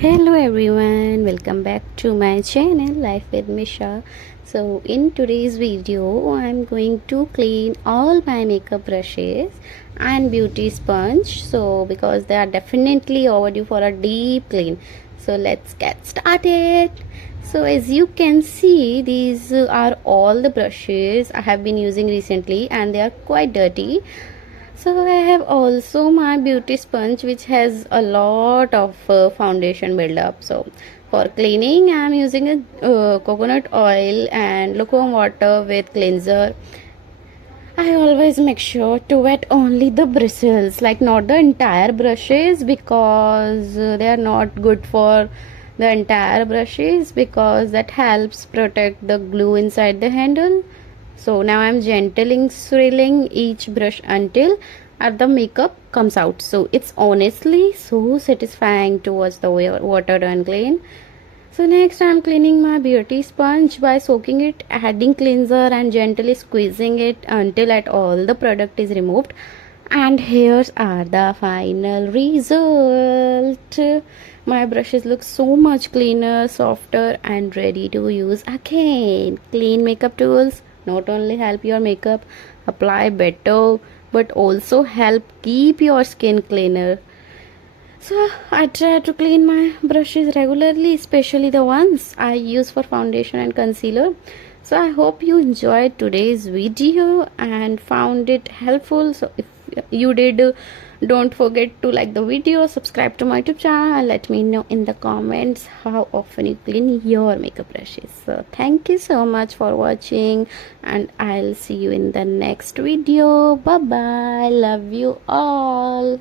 Hello everyone, welcome back to my channel Life with Misha. So in today's video I'm going to clean all my makeup brushes and beauty sponge, so because they are definitely overdue for a deep clean. So let's get started. So as you can see, these are all the brushes I have been using recently and they are quite dirty. So I have also my beauty sponge which has a lot of foundation buildup. So for cleaning I am using a coconut oil and lukewarm water with cleanser. I always make sure to wet only the bristles, like not the entire brushes, because they are not good for the entire brushes, because that helps protect the glue inside the handle. So now I'm gently swirling each brush until the makeup comes out. So it's honestly so satisfying to watch the water run clean. So next I'm cleaning my beauty sponge by soaking it, adding cleanser and gently squeezing it until all the product is removed. And here's are the final result. My brushes look so much cleaner, softer and ready to use again. Clean makeup tools not only help your makeup apply better but also help keep your skin cleaner. So I try to clean my brushes regularly, especially the ones I use for foundation and concealer. So I hope you enjoyed today's video and found it helpful. So if you did, don't forget to like the video, subscribe to my YouTube channel and let me know in the comments how often you clean your makeup brushes. So thank you so much for watching and I'll see you in the next video. Bye bye. Love you all.